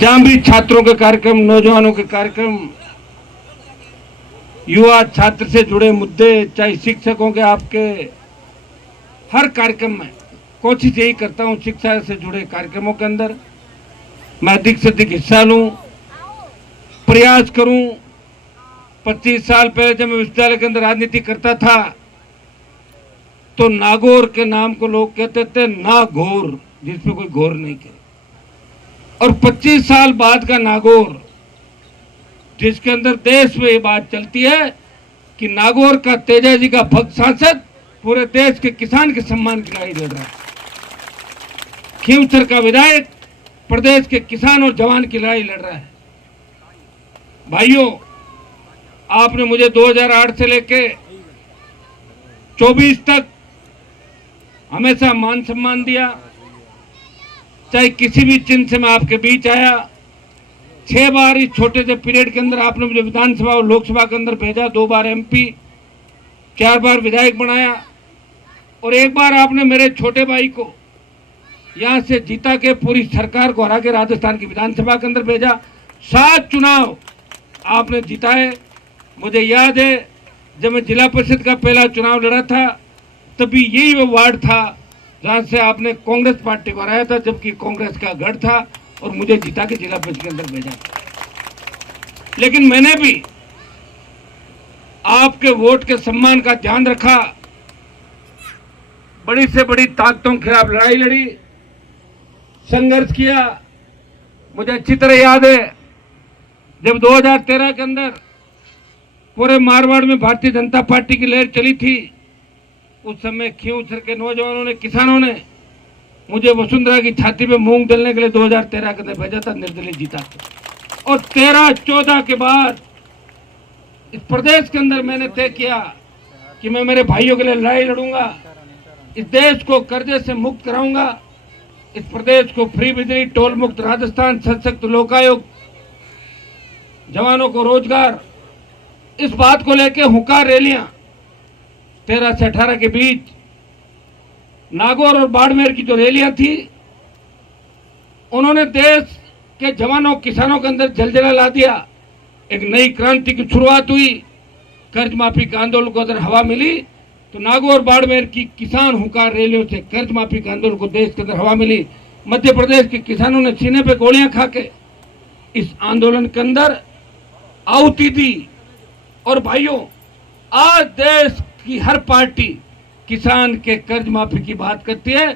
जहां भी छात्रों के कार्यक्रम, नौजवानों के कार्यक्रम, युवा छात्र से जुड़े मुद्दे, चाहे शिक्षकों के, आपके हर कार्यक्रम में कोशिश यही करता हूं, शिक्षा से जुड़े कार्यक्रमों के अंदर मैं अधिक से अधिक हिस्सा लूं, प्रयास करूं। 25 साल पहले जब मैं विश्वविद्यालय के अंदर राजनीति करता था तो नागौर के नाम को लोग कहते थे नागौर, जिसमें कोई घोर नहीं करे। और 25 साल बाद का नागौर, जिसके अंदर देश में ये बात चलती है कि नागौर का तेजा जी का भक्त सांसद पूरे देश के किसान के सम्मान की लड़ाई लड़ रहा है। खींवसर का विधायक प्रदेश के किसान और जवान की लड़ाई लड़ रहा है। भाइयों, आपने मुझे 2008 से लेके 24 तक हमेशा मान सम्मान दिया, चाहे किसी भी चिन्ह से मैं आपके बीच आया। 6 बार इस छोटे से पीरियड के अंदर आपने मुझे विधानसभा और लोकसभा के अंदर भेजा, 2 बार एमपी, 4 बार विधायक बनाया और 1 बार आपने मेरे छोटे भाई को यहां से जीता के पूरी सरकार को हरा के राजस्थान की विधानसभा के अंदर भेजा। 7 चुनाव आपने जिताए। मुझे याद है जब मैं जिला परिषद का पहला चुनाव लड़ा था तभी यही वो वार्ड था जहां से आपने कांग्रेस पार्टी को हराया था, जबकि कांग्रेस का गढ़ था, और मुझे जिता के जिला परिषद के अंदर भेजा। लेकिन मैंने भी आपके वोट के सम्मान का ध्यान रखा, बड़ी से बड़ी ताकतों के खिलाफ लड़ाई लड़ी, संघर्ष किया। मुझे अच्छी तरह याद है जब 2013 के अंदर पूरे मारवाड़ में भारतीय जनता पार्टी की लहर चली थी, उस समय खींवसर के नौजवानों ने, किसानों ने मुझे वसुंधरा की छाती पे मूंग डालने के लिए 2013 के अंदर भेजा था, निर्दलीय जीता था। और 13-14 के बाद इस प्रदेश के अंदर मैंने तय किया कि मैं मेरे भाइयों के लिए लड़ाई लड़ूंगा, इस देश को कर्जे से मुक्त कराऊंगा, इस प्रदेश को फ्री बिजली, टोल मुक्त राजस्थान, सशक्त लोकायुक्त, जवानों को रोजगार, इस बात को लेकर हुंकार रैलियां 13 से 18 के बीच नागौर और बाड़मेर की जो रैलियां थी, उन्होंने देश के जवानों, किसानों के अंदर जलजला ला दिया। एक नई क्रांति की शुरुआत हुई। कर्ज माफी के आंदोलन को अगर हवा मिली तो नागौर बाड़मेर की किसान हुंकार रैलियों से कर्ज माफी के आंदोलन को देश के अंदर हवा मिली। मध्य प्रदेश के किसानों ने सीने पे गोलियां खा के इस आंदोलन के अंदर आहुति दी। और भाइयों, आज देश की हर पार्टी किसान के कर्ज माफी की बात करती है।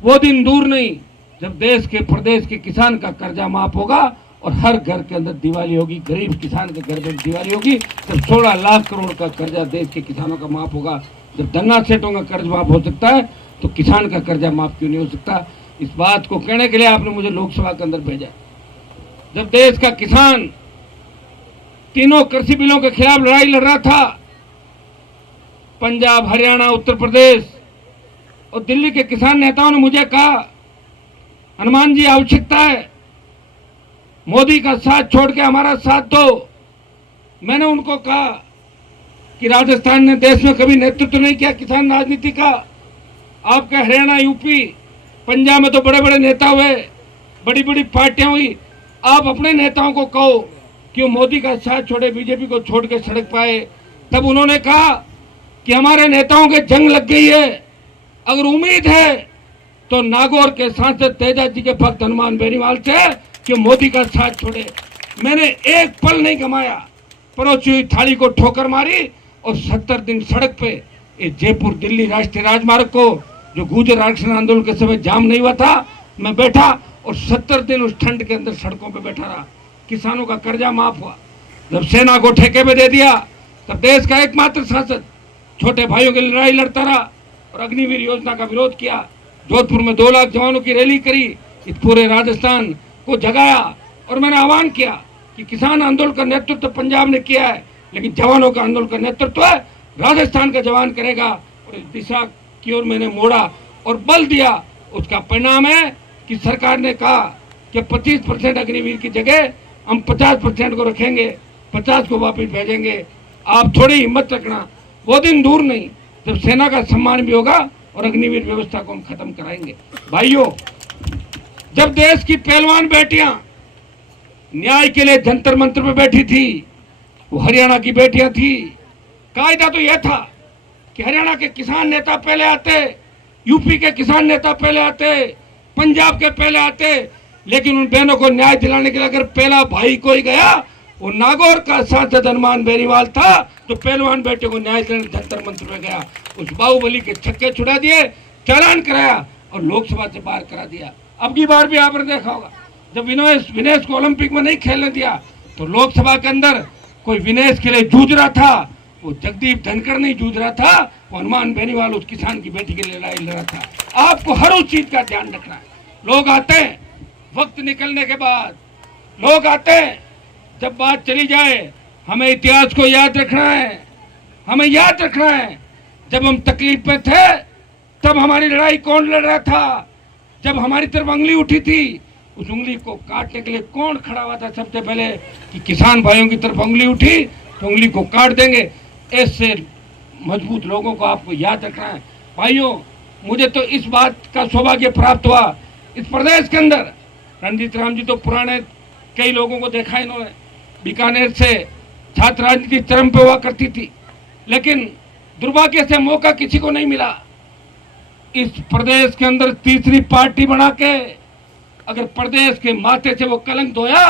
वो दिन दूर नहीं जब देश के, प्रदेश के किसान का कर्जा माफ होगा और हर घर के अंदर दिवाली होगी, गरीब किसान के घर में दिवाली होगी। जब 16 लाख करोड़ का कर्जा देश के किसानों का माफ होगा, जब धन्ना सेठों का कर्ज माफ हो सकता है तो किसान का कर्जा माफ क्यों नहीं हो सकता? इस बात को कहने के लिए आपने मुझे लोकसभा के अंदर भेजा। जब देश का किसान तीनों कृषि बिलों के खिलाफ लड़ाई लड़ रहा था, पंजाब, हरियाणा, उत्तर प्रदेश और दिल्ली के किसान नेताओं ने मुझे कहा, हनुमान जी आवश्यकता है, मोदी का साथ छोड़ के हमारा साथ दो। मैंने उनको कहा कि राजस्थान ने देश में कभी नेतृत्व नहीं किया किसान राजनीति का। आपके हरियाणा, यूपी, पंजाब में तो बड़े बड़े नेता हुए, बड़ी बड़ी पार्टियां हुई। आप अपने नेताओं को कहो कि वो मोदी का साथ छोड़े, बीजेपी को छोड़ के सड़क पाए। तब उन्होंने कहा कि हमारे नेताओं के जंग लग गई है, अगर उम्मीद है तो नागौर के सांसद तेजा जी के भक्त हनुमान बेनीवाल से कि मोदी का साथ छोड़े। मैंने एक पल नहीं गमाया, परोसी हुई थाली को ठोकर मारी और 70 दिन सड़क पे, इस जयपुर दिल्ली राष्ट्रीय राजमार्ग को जो गुर्जर आरक्षण आंदोलन के समय जाम नहीं हुआ था, मैं बैठा और 70 दिन उस ठंड के अंदर सड़कों पे बैठा रहा। किसानों का कर्जा माफ हुआ। जब सेना को ठेके पे दे दिया तब देश का एकमात्र सांसद छोटे भाइयों की लड़ाई लड़ता रहा और अग्निवीर योजना का विरोध किया। जोधपुर में 2 लाख जवानों की रैली करी, इस पूरे राजस्थान को जगाया और मैंने आह्वान किया कि किसान आंदोलन का नेतृत्व पंजाब ने किया है, लेकिन जवानों का आंदोलन का नेतृत्व राजस्थान का जवान करेगा। और इस दिशा की ओर मैंने मोड़ा और बल दिया। उसका परिणाम है कि सरकार ने कहा कि 25% अग्निवीर की जगह हम 50% को रखेंगे, 50 को वापस भेजेंगे। आप थोड़ी हिम्मत रखना, वो दिन दूर नहीं जब सेना का सम्मान भी होगा और अग्निवीर व्यवस्था को हम खत्म कराएंगे। भाइयों, जब देश की पहलवान बेटियां न्याय के लिए जंतर मंत्र पे बैठी थी, वो हरियाणा की बेटियां थी। कायदा तो यह था कि हरियाणा के किसान नेता पहले आते, यूपी के किसान नेता पहले आते, पंजाब के पहले आते, लेकिन उन बहनों को न्याय दिलाने के लिए अगर पहला भाई कोई गया, वो नागौर का सांसद हनुमान बेनीवाल था, जो पहलवान बेटे को न्याय दिलाने जंतर मंत्र में गया। उस बाहुबली के छक्के छुड़ा दिए, चालान कराया और लोकसभा से बाहर करा दिया। अब की बार भी आपने देखा होगा, जब विनेश को ओलंपिक में नहीं खेलने दिया तो लोकसभा के अंदर कोई विनेश के लिए जूझ रहा था, वो जगदीप धनखड़ नहीं जूझ रहा था, वो हनुमान बेनीवाल उस किसान की बेटी के लिए लड़ाई लड़ रहा था। आपको हर उस चीज का ध्यान रखना है। लोग आते हैं वक्त निकलने के बाद, लोग आते हैं जब बात चली जाए। हमें इतिहास को याद रखना है, हमें याद रखना है जब हम तकलीफ में थे तब हमारी लड़ाई कौन लड़ रहा था। जब हमारी तरफ उंगली उठी थी, उस उंगली को काटने के लिए कौन खड़ा हुआ था सबसे पहले, कि किसान भाइयों की तरफ उंगली उठी तो उंगली को काट देंगे। ऐसे मजबूत लोगों को आपको याद रखना है। भाइयों, मुझे तो इस बात का सौभाग्य प्राप्त हुआ, इस प्रदेश के अंदर रणजीत राम जी तो पुराने कई लोगों को देखा इन्होंने, बीकानेर से छात्र राजनीति चरम पे हुआ करती थी, लेकिन दुर्भाग्य से मौका किसी को नहीं मिला। इस प्रदेश के अंदर तीसरी पार्टी बना के अगर प्रदेश के माथे से वो कलंक धोया,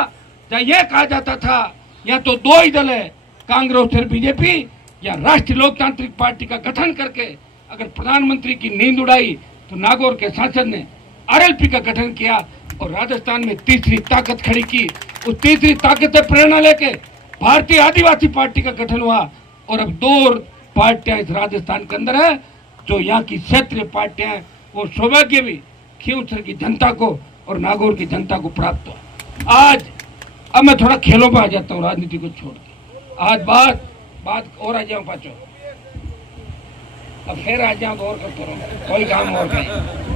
जहाँ यह कहा जाता था या तो दो ही दल है, कांग्रेस और बीजेपी, या राष्ट्रीय लोकतांत्रिक पार्टी का गठन करके अगर प्रधानमंत्री की नींद उड़ाई, तो नागौर के सांसद ने आरएलपी का गठन किया और राजस्थान में तीसरी ताकत खड़ी की। उस तीसरी ताकत से प्रेरणा लेके भारतीय आदिवासी पार्टी का गठन हुआ और अब दो पार्टियां इस राजस्थान के अंदर है, जो यहाँ की क्षेत्रीय पार्टियां हैं। वो सौभाग्य भी खींवसर की जनता को और नागौर की जनता को प्राप्त हुआ। आज अब मैं थोड़ा खेलों पर आ जाता हूँ, राजनीति को छोड़ के। आज बात और आ जाऊँ पाचो, अब फिर आ जाऊँ तो और करते रहो, कोई काम और नहीं।